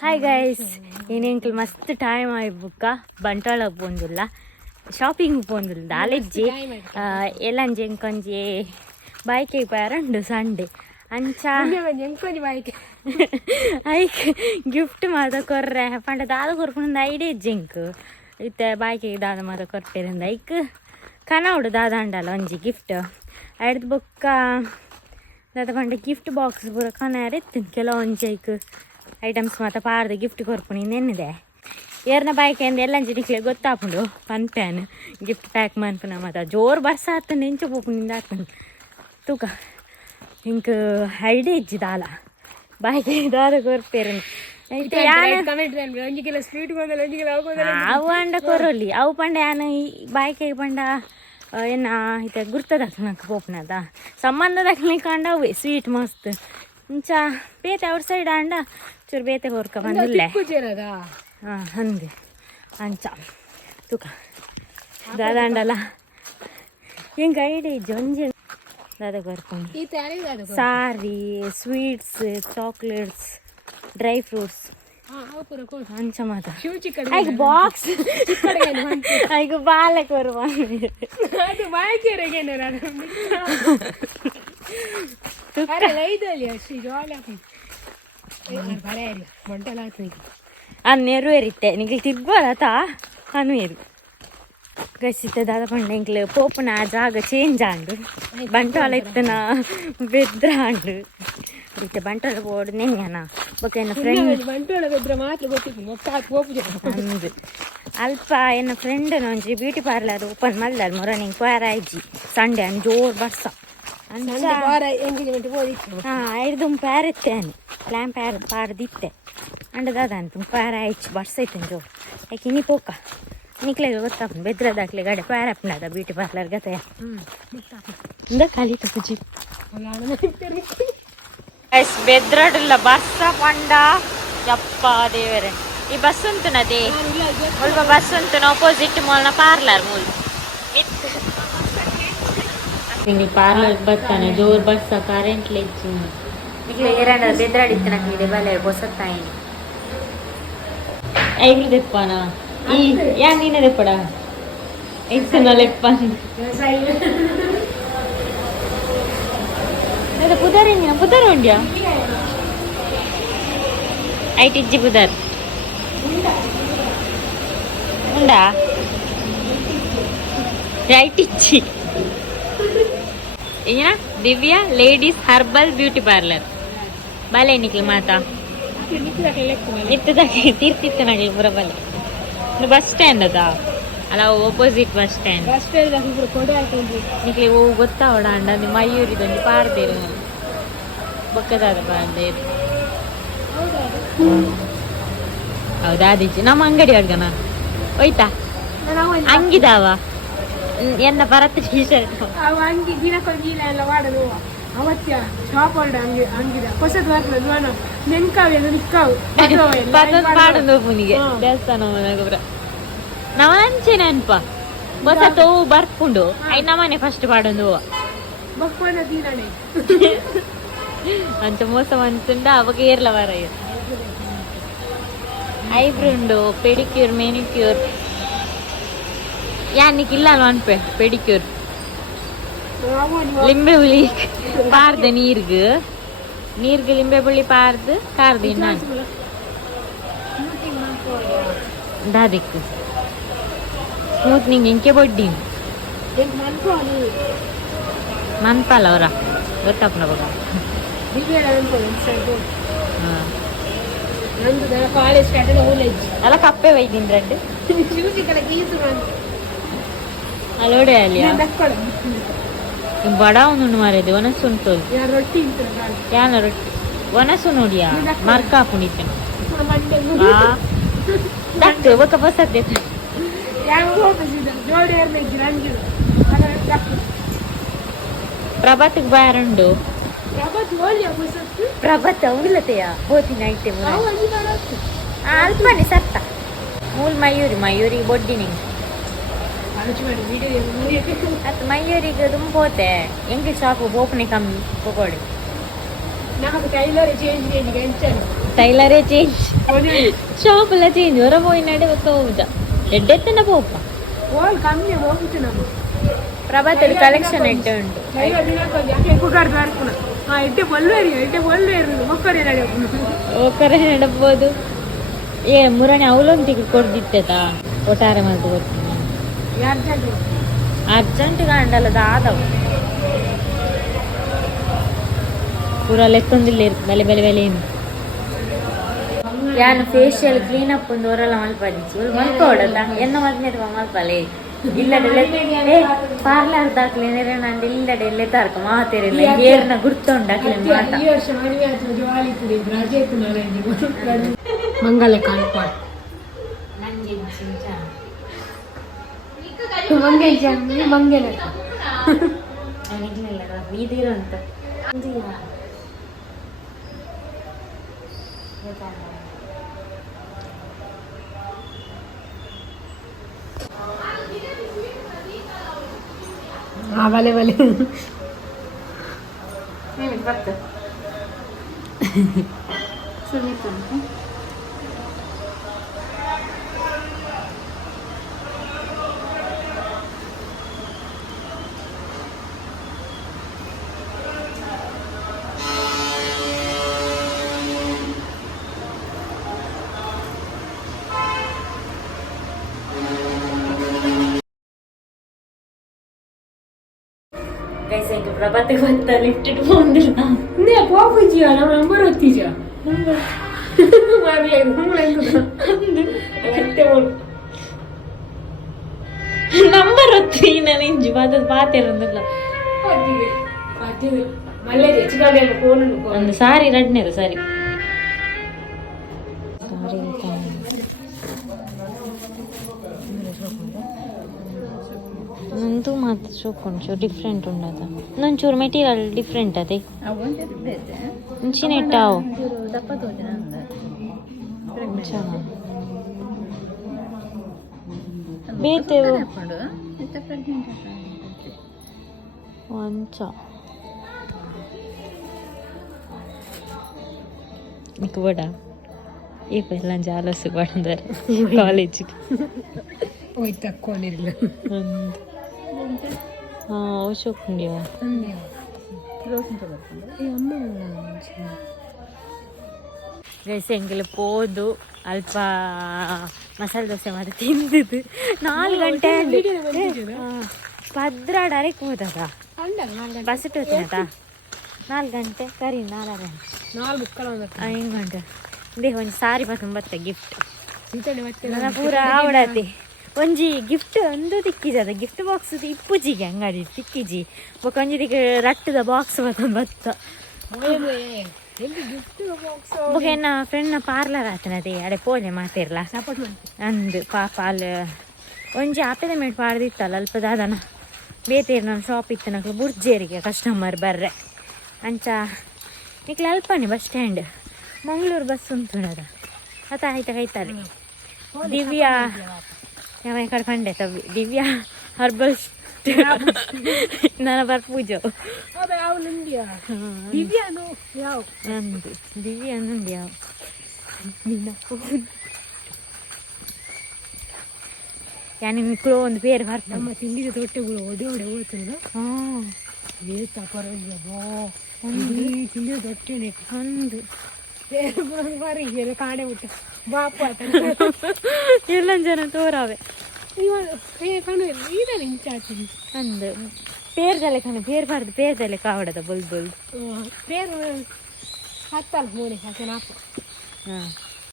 hi guys, ಏನೇಂಕಲ್ ಮಸ್ತ್ time ಆಯ್ಬುಕ್ಕ ಬಂಟ್ವಾಳಗೆ ಪೋಂದುಲ್ಲ shopping ಪೋಂದುಲ್ಲ ದಾಲೆಜ್ಜಿ ಎಲ್ಲಂಜಿ ಎಂಕೊಂಜಿ ಬೈಕಿಗೆ ಪಾರಂಡು Sunday ಅಂಚ ಐಕ್ ಗಿಫ್ಟ್ ಮಾತ ಕೊರ್ರೆ ಪಂಡ ದಾದ ಕೊರ್ಕೊಂಡು ಐಡಿಯಾ ಜಿಂಕ್ ಇತ್ತೆ ಬೈಕಿಗೆ ದಾದ ಮಾತ ಕೊರ್ತಿರಿಂದ ಐಕ್ ಕನವಡು ದಾದ ಅಂಡಲ್ಲ ಒಂಜಿ ಗಿಫ್ಟ್ ಐಡ್ದು ಬೊಕ್ಕ ದಾದ ಪಂಡ ಗಿಫ್ಟ್ ಬಾಕ್ಸ್ ಪೂರ ಕನಾರ ಇತ್ತು ಕೆಲವೊಂಜಿ ಐಕ್ ಐಟಮ್ಸ್ ಮಾತ ಪಾರ್ದು ಗಿಫ್ಟ್ ಕೊರ್ಪುನಿ ನೆನ್ನಿದೆ ಏರ್ನ ಬೈಕಿಂದ ಎಲ್ಲಂಜಿ ನಿಕ್ಲೆ ಗೊತ್ತಾಪುಂಡು ಪನ್ಪ್ಯಾನ್ ಗಿಫ್ಟ್ ಪ್ಯಾಕ್ ಮನ್ಪುನ ಮಾತ ಜೋರು ಬರ್ಸ ಆತಂಡು ಎಂಚ ಪೋಪುನಿಂದ ಆತಂಡು ತೂಕ ಇಂಕ್ ಐಡಿಯಾ ಇಜ್ಜಿದಾಲ ಬಾಯಿಗೆ ದಾದ ಕೊರ್ಪೇರು ಅವು ಅಂಡ ಕೊರೊಲಿ ಅವು ಪಂಡ ಯಾನು ಬಾಯ್ಕೆ ಪಂಡ ಏನ ಇತ್ತೆ ಗುರ್ತ ದಕ್ಲನಕ್ಕೆ ಪೋಪುನದ ಸಂಬಂಧ ದಕ್ಲಿಕ್ಕೆ ಅಂಡ ಅವೇ ಸ್ವೀಟ್ ಮಸ್ತ್ ಇಂಚ ಬೇತೆ ಅವ್ರ ಸೈಡ್ ಅಂಡ ಚೂರು ಬೇತೆ ಹೊರ್ಕ ಬಂದಿಲ್ಲ ಹಾಂ ಹಂಗೆ ಅಂಚ ತೂಕ ದಾದ ಅಂಡಲ್ಲ ಹಿಂಗೆ ಐಡಿಯಾ ಇಜ್ಜಿ ಒಂಜಿ ದಾದ ಕೊರ್ಕೊಂಡು ಸಾರಿ ಸ್ವೀಟ್ಸ್ ಚಾಕ್ಲೇಟ್ಸ್ ಡ್ರೈ ಫ್ರೂಟ್ಸ್ ಅಂಚ ಮಾತ ಐಗ ಬಾಕ್ಸ್ ಐಗ ಬಾಲೆ ಕೊರುವ ಅನ್ನೇರು ಏರಿತ್ತೆ ನಿಂಗೆ ತಿರ್ಬೋದತ ಅನು ಏರು ಗಸಿತ್ತೆ ದಾದ ಪಂಡ ಇಂಕ್ಲು ಪೋಪುನ ಜಾಗ ಚೇಂಜ್ ಆಂಡು ಬಂಟ್ವಾಳ ಇತ್ತನ ಬೆದ್ರ ಆಂಡು ಇತ್ತೆ ಬಂಟ್ವಾಳ ಬೋರ್ಡ್ ನೆನ್ಯನ ಬೊಕ ಎನ್ನ ಫ್ರೆಂಡ್ ಬಂಟ್ವಾಳ ಬೆದ್ರ ಮಾತ್ರ ಗೊತ್ತಿತ್ತು ಅಲ್ಪ ಎನ್ನ ಫ್ರೆಂಡ್ ಒಂಜಿ ಬ್ಯೂಟಿ ಪಾರ್ಲರ್ ಓಪನ್ ಮಲ್ದಾಳ ಮೊರನಿಂಗ್ ಪ್ಯಾರಾಯ್ಜಿ ಸಂಡೆ ಅನ್ ಜೋರ್ ಬರ್ಸ ಐದು ಪ್ಯಾರ್ ಇತ್ತೇನೆ ಪ್ಲಾನ್ ಪ್ಯಾರ್ ಪಾರ್ದಿತ್ತೆ ಅಂಡ ದಾದ ಅಂತ ಪ್ಯಾರ ಐಚ್ ಬರ್ಸೈತೆ ಜೋರ್ ಯಾಕೆ ಇನಿ ಪೋಕ ನಿಕ್ಲೆಗೆ ಗೊತ್ತಾಪು ಬೆದ್ರದಾಕ್ಲೆ ಗಡೆ ಪ್ಯಾರಪ್ನದ ಬ್ಯೂಟಿ ಪಾರ್ಲರ್ ಗತೆ ಇಂದ ಕಲಿತ ಪುಜಿ ಬೆದ್ರಡಿಲ್ಲ ಬಸ್ಸ ಪಂಡ ಯಪ್ಪ ದೇವರೇ ಈ ಬಸ್ ಉಂಟುನದೇ ಸ್ವಲ್ಪ ಬಸ್ ಉಂಟು ಆಪೋಸಿಟ್ ಮೂಲನ ಪಾರ್ಲರ್ ಮೂಲ ನಿಂಗೆ ಪಾರ್ಲರ್ ಬರ್ತಾನೆ ಜೋರ್ ಬಸ್ಸ ಕರೆಂಟ್ ಲೆಜ್ಜು ನಿಕ್ಲೆ ಏರಣ್ಣ ಬೆದ್ರಾಡಿತ್ತು ನಂಗೆ ಬಲೆ ಹೊಸತ್ತಾಯಿ ಐದು ತೆಪ್ಪನ ಈ ಯಾ ನೀನೇ ತೆಪ್ಪಡ ಎಕ್ಸನಲ್ ಎಪ್ಪನ್ ಪುದರ್ ಪುದರ್ ಉಂಡ್ಯಾ ಐಟಿಜ್ಜಿ ಪುದರ್ ಉಂಡಾ ಐಟಿಜ್ಜಿ ಏನ Divya ladies herbal beauty parlour ಬಾಲೆ ನಿಕ್ಲೆ ಮಾತಾ ಇತ್ತದಾಗೆ ತೀರ್ತಿತ್ತು ನನಗೆ ಪುರ ಬಲೆ ಬಸ್ ಸ್ಟ್ಯಾಂಡ್ ಅದ ಅಲ್ಲ ಆಪೋಸಿಟ್ ಬಸ್ ಸ್ಟ್ಯಾಂಡ್ ನಿಕ್ಲೆ ಹೋಗಿ ಗೊತ್ತಾವಡ ಅಂಡ ನೀವು ಮಯೂರಿದೊಂದು ಪಾರ್ದೇರು ಬೊಕ್ಕದಾದ ಪಾರ್ದೇರು ಹೌದಾ ಆದಿಜ್ಜಿ ನಮ್ಮ ಅಂಗಡಿ ಅಡ್ಗನ ಹೋಯ್ತಾ ಹಂಗಿದಾವ ಎನ್ನ ಭರತ್ ಟೀ ಶರ್ಟ್ ಅಂಗಿ ದಿನಕ್ಕೊಂದು ಎಲ್ಲ ಮಾಡಲು ಅವತ್ಯ ಶಾಪ್ ಹೊರಡ ಅಂಗಿದ ಹೊಸದು ಬರ್ತದೆ ನೆನ್ಕಾವೆಲ್ಲ ನಿಕ್ಕಾವು ಮಾಡೋದು ಮುನಿಗೆ ದೇವಸ್ಥಾನ ಗೊಬ್ಬರ ನಾವ ಅಂಚೆ ನೆನ್ಪ ಹೊಸ ತೋವು ಬರ್ಕೊಂಡು ಐ ನಮ್ಮನೆ ಫಸ್ಟ್ ಮಾಡೋದು ಬಕ್ಕೋನ ತೀರಣೆ ಅಂಚ ಮೋಸ ಮಂತುಂಡ ಅವಾಗ ಏರ್ಲ ವರ ಐಬ್ರೋ ಉಂಡು ಪೆಡಿಕ್ಯೂರ್ ಮೆನಿಕ್ಯೂರ್ ಯಾನಿಕ್ ಇಲ್ಲ ಅಲ್ವ ಅನ್ಪೆ ಪೆಡಿಕ್ಯೂರ್ ಲಿಂಬೆ ಹುಳಿ ಪಾರ್ದು ನೀರ್ಗೆ ಲಿಂಬೆ ಹುಳಿ ಪಾರ್ದು ಕಾರ್ದು ಇನ್ನು ದಾದಿಕ್ ಸ್ಮೂತ್ನಿಂಗ್ ಇಂಕೆ ಬೊಡ್ಡಿ ಮನ್ಪಲ್ಲ ಅವರ ಗೊತ್ತಪ್ಪನ ಬಗ ಅಲ್ಲ ಕಪ್ಪೆ ಒಯ್ದಿಂದ್ರಂಡು ಅಲೋಡೆ ಅಲ್ಲಿ ಬಡ ಒಂದು ಮಾರಿದೆ ಒನಸು ಉಂಟು ಯಾನ ರೊಟ್ಟಿ ಒನಸು ನೋಡಿಯಾ ಮರ್ಕ ಹಾಕೊಂಡಿದ್ದೆ ದಟ್ಟು ಬೊಕ್ಕ ಬಸತ್ತೆ ಪ್ರಭಾತ್ಗೆ ಬಾರಂಡು ಪ್ರಭಾತ್ ಉಳ್ಳತೆಯ ಹೋತಿನ ಐತೆ ಅಲ್ಪನೆ ಸತ್ತ ಮೂಲ್ ಮಯೂರಿ ಬೊಡ್ಡಿ ನಿಂಗೆ ಅದು ಮಯೂರಿಗೆ ತುಂಬ ಹೋತೆ ಎಂಗೆ ಶಾಪು ಓಪನೆ ಕಮ್ಮಿ ತಗೊಳ್ಳಿ ടൈലറെ ചേഞ്ച് ഷോപ്പെല്ലാം ചേഞ്ച് ഓരോ പോയിനാടെ പോവുക എഡെത്തന്നെ പോപ്പ പ്രഭാത്തിൽ കളക്ഷൻ ഇട്ട് ഉണ്ട് ಒಕ್ಕರೆ ನಡಬಹುದು ಏ ಮುರಾಣಿ ಅವಲೊಂದಿಗೆ ಕೊಡ್ದಿತ್ತದ ಒಟ್ಟಾರೆ ಮಲ್ತು ಕೊಡ್ತೀನಿ ಅರ್ಜೆಂಟ್ ಕಾಂಡಲ್ಲದ ಆದವು ಪೂರ ಲೆಕ್ಕೊಂದಿಲ್ಲ ಬೆಲೆ ಬೆಲೆ ಬೆಲೆ ಏನು ಯಾನು ಫೇಶಿಯಲ್ ಕ್ಲೀನ್ ಅಪ್ ಒಂದು ಅವರೆಲ್ಲ ಮಲ್ಪಡಿಸಿ ಮಲ್ಕೋಡಲ್ಲ ಎನ್ನ ಮಲ್ಪನೆ ಮಲ್ಪಲೆ ಇಲ್ಲಡೆ ಪಾರ್ಲರ್ ದಾಖಲೆ ನಂದು ಇಲ್ಲಡೆ ಎಲ್ಲೇ ತಾರ್ಕ ಮಾತೇರಿಲ್ಲ ಏರ್ನ ಗುರ್ತೊಂಡಾಕ್ಲೆ ಮಾತ ಮಂಗಲ ಕಾಲ್ಪ ಮಂಗಲ ಬೀದಿರು ಅಂತ ಬಲೆ ಬಲೆ ಪ್ರಭಾತೆ ಗೊತ್ತಾ ಲಿಫ್ಟ್ ಇಟ್ಕೊಂಡಿಲ್ಲ ನಂಬರ್ ಹೊತ್ತೀಜ ನಂಬರ್ ಹೊತ್ತಿ ನಾನು ಇಂಜು ಅದು ಪಾತಿರಂದಿಲ್ಲ ಒಂದು ಸಾರಿ ರಡ್ನೇದು ಸಾರಿ ನಂದು ಮಾತ್ರ ಚೂಕೊಂಚು ಡಿಫ್ರೆಂಟ್ ಉಂಡದ ನಂಚೂರು ಮೆಟೀರಿಯಲ್ ಡಿಫ್ರೆಂಟ್ ಅದೇ ಮುಂಚಿನ ಇಟ್ಟಾವು ಬೇತೇವು ಒಂಚ నీకు కూడా ఏ పిల్లలు చాలా సుపడందరు కాలేజీకి ಶೋಕುಂಡಿಯೋ ಎಂಗೆಲ್ಲ ಪೋದು ಅಲ್ಪ ಮಸಾಲೆ ದೋಸೆ ಮಾಡಿ ತಿಂದಿದ್ದು 4 ಗಂಟೆ ಪದ್ರಾಡ ಅರೆಕ್ ಹೋದದ ಬಸ್ ಇಟ್ಟೋತಿನದ 4 ಗಂಟೆ ಸರಿ 4 ಗಂಟೆ 5 ಗಂಟೆ ದೇ ಒಂದು ಸಾರಿ ಬತ್ತ ಗಿಫ್ಟ್ ನನ್ನ ಪೂರ ಆವಡತಿ ಒಂಜಿ ಗಿಫ್ಟ್ ಒಂದು ತಿಕ್ಕಿಜದ ಗಿಫ್ಟ್ ಬಾಕ್ಸ್ ಇಪ್ಪುಜಿಗೆ ಅಂಗಡಿ ತಿಕ್ಕಿಜಿ ಒಂಜಿದಿಗೆ ರಟ್ಟದ ಬಾಕ್ಸ್ ಬತ್ತೊಂದು ಬತ್ತ ಬೊಕೆನ್ನ ಫ್ರೆಂಡ್ನ ಪಾರ್ಲರ್ ಆತನದೆ ಅಡೆ ಪೋಲೆ ಮಾತಿರ್ಲ ಅಂದು ಪಾಪ ಅಲ್ಲಿ ಒಂಜಿ ಆಪೆದ ಮೇಟ್ ಪಾಡ್ದಿತ್ತಲ್ಲ ಅಲ್ಪದ ಅದನ ಬೇತೇರು ನಾನು ಶಾಪ್ ಇತ್ತು ನಕ್ಲು ಬುರ್ಜೇರಿಗೆ ಕಸ್ಟಮರ್ ಬರ್ರೆ ಅಂಚ ನಿಕ್ಲ ಅಲ್ಪನೆ ಬಸ್ ಸ್ಟ್ಯಾಂಡ್ ಮಂಗಳೂರು ಬಸ್ ಉಂಟು ಅದ ಅತ ಆಯ್ತಾಯ್ತಾರೆ ದಿವ್ಯಾ ಯಾವ ಕಡೆ ಕಂಡೆ ತವಿ ದಿವ್ಯಾ ಹರ್ಬಲ್ ನನ್ನ ಬರ್ ಪೂಜೆ ನಂದು ದಿವ್ಯಾ ನಂದು ಯಾವ ಯಾನಿ ಮಿಕ್ಳು ಒಂದು ಬೇರೆ ಬರ್ತ ನಮ್ಮ ತಿಂಡಿದ ತೊಟ್ಟೆಗಳು ಒಡೆ ಒಡೆ ಹೋಗ್ತದ ತಿಂಡಿದ ತೊಟ್ಟೆನೆ ಒಂದು ಬಾರಿ ಕಾಣೆ ಬಿಟ್ಟು ಬಾಪ ಎಲ್ಲ ಜನ ತೋರಾವೆ ಅಂದು ಪೇರ್ದಲೆ ಕಣ ಪೇರ್ ಬಾರ್ದು ಪೇರ್ದಲೆ ಕಾವಡದ ಬೊಲ್ ಬೊಲ್ ಪೇರು ಹತ್ತಲ್ಲ ಮೂಳೆ ಹಾಕಿ ನಾಲ್ಕು ಹಾಂ